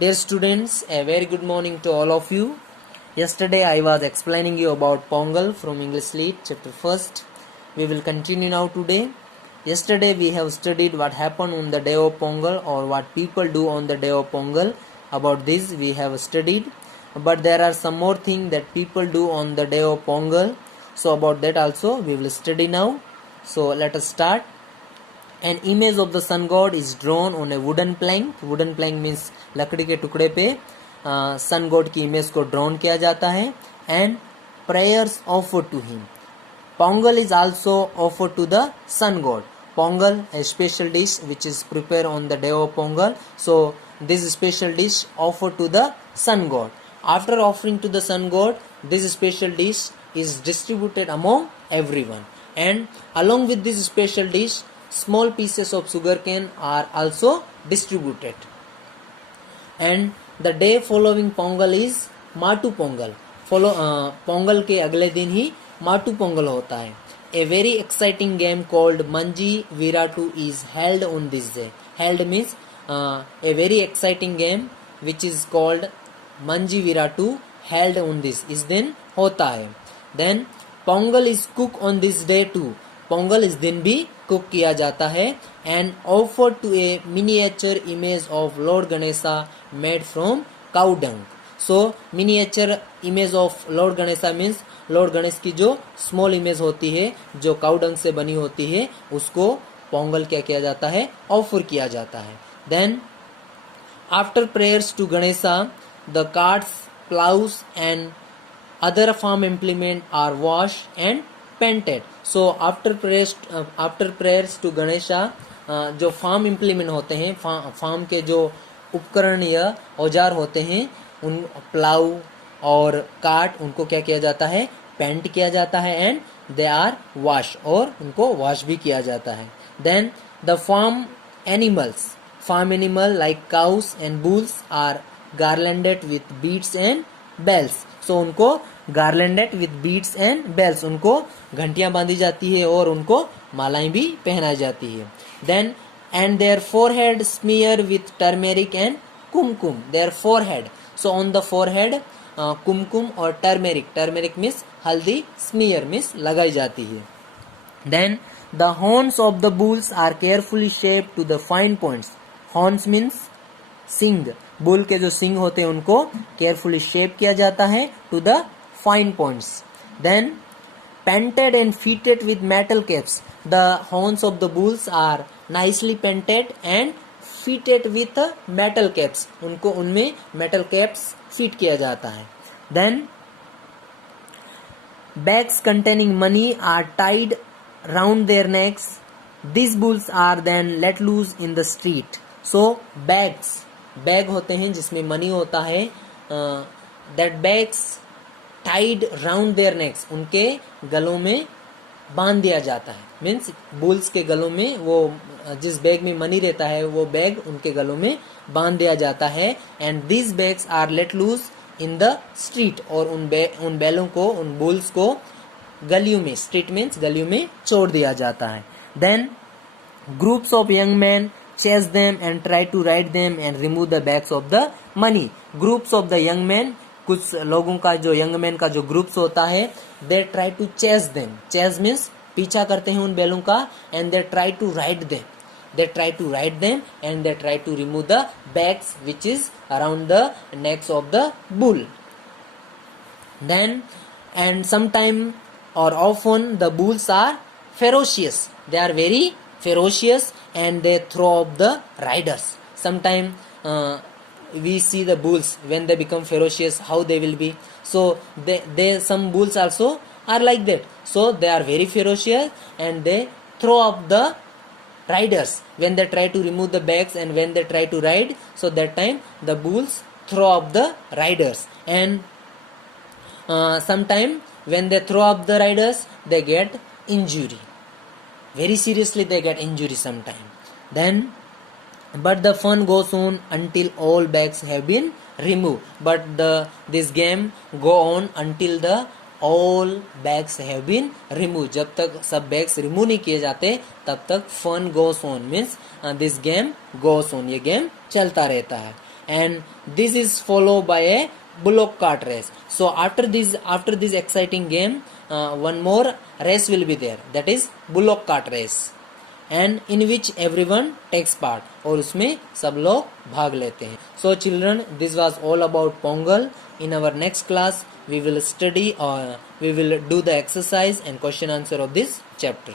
Dear students, a very good morning to all of you. Yesterday I was explaining you about Pongal from English Lit chapter 1st. We will continue now today. Yesterday we have studied what happened on the day of Pongal or what people do on the day of Pongal. About this we have studied. But there are some more things that people do on the day of Pongal. So about that also we will study now. So let us start. An image of the sun god is drawn on a wooden plank. Wooden plank means लकड़ी के टुकड़े पे sun god की image को drawn किया जाता है. And prayers offer to him. Pongal is also offered to the sun god. Pongal, a special dish which is prepared on the day of Pongal. So this special dish offered to the sun god. After offering to the sun god, this special dish is distributed among everyone. And along with this special dish, small pieces of sugarcane are also distributed. And the day following Pongal is Matu Pongal. Pongal के अगले दिन ही माटू पोंगल होता है. A very exciting game called Manji Viratu is held on this day. Held means a very exciting game which is called Manji Viratu held on this. इस दिन होता है. Then Pongal is cooked on this day too. Pongal इस दिन भी cook किया जाता है. And offer to a miniature image of Lord Ganesha made from cow dung. So miniature image of Lord Ganesha means Lord Ganesh की जो स्मॉल इमेज होती है जो काउ डंग से बनी होती है उसको पोंगल क्या किया जाता है, ऑफर किया जाता है. Then after prayers to Ganesha the carts, ploughs and other farm implement are washed and painted. So after prayers to Ganesha, जो फार्म इम्प्लीमेंट होते हैं, फार्म के जो उपकरण या औजार होते हैं, उन प्लाऊ और काट उनको क्या किया जाता है, पेंट किया जाता है. एंड दे आर वॉश और उनको वॉश भी किया जाता है. Then the farm animal like cows and bulls are garlanded with beads and bells. So उनको garlanded with beads and bells, उनको घंटियां बांधी जाती है और उनको मालाएं भी पहनाई जाती है. Then and their forehead smear with turmeric and kumkum. Their forehead, so on the forehead kumkum और टर्मेरिक मीन्स हल्दी, स्मीयर मीन्स लगाई जाती है. Then the horns of the bulls are carefully shaped to the fine points. Horns means सिंग. Bull के जो सिंग होते हैं उनको केयरफुली शेप किया जाता है to the fine points. Then painted and fitted with metal caps. The horns of the bulls are nicely painted and fitted with metal caps. उनको उनमें मेटल कैप्स फिट किया जाता है. Then bags containing money are tied round their necks. This bulls are then let loose in the street. So bag होते हैं जिसमें money होता है. That bags tied round their necks, उनके गलों में बांध दिया जाता है. मीन्स बुल्स के गलों में, वो जिस बैग में मनी रहता है वो बैग उनके गलों में बांध दिया जाता है. And this bags are let loose in the street. और उन बैलों को, उन बुल्स को गलियों में, स्ट्रीट मीन्स गलियों में छोड़ दिया जाता है. Then groups of young man chase them and try to ride them and remove the bags of the money. Groups of the young men, कुछ लोगों का जो यंग मैन का जो ग्रुप्स होता है, they try to chase them. Chase means पीछा करते हैं उन बैलों का. and they try to ride them and they try to remove the bags which is around the necks of the bull. Then and sometime or often the bulls are ferocious. They are very ferocious and they throw up the riders. Sometimes we see the bulls when they become ferocious, how they will be. So they some bulls also are like that. So they are very ferocious and they throw up the riders when they try to remove the bags and when they try to ride. So that time the bulls throw up the riders. And sometime when they throw up the riders they get injury. Very seriously they get injury sometime. Then but the fun goes on until all bags have been removed. But this game go on until the all bags have been removed. जब तक सब bags remove नहीं किए जाते तब तक fun goes on means this game goes on. ये game चलता रहता है. and this is followed by a bullock cart race. So after this exciting game, one more race will be there, that is bullock cart race, and in which everyone takes part, और उसमें सब लोग भाग लेते हैं. So children, this was all about Pongal. In our next class we will study, or we will do the exercise and question answer of this chapter.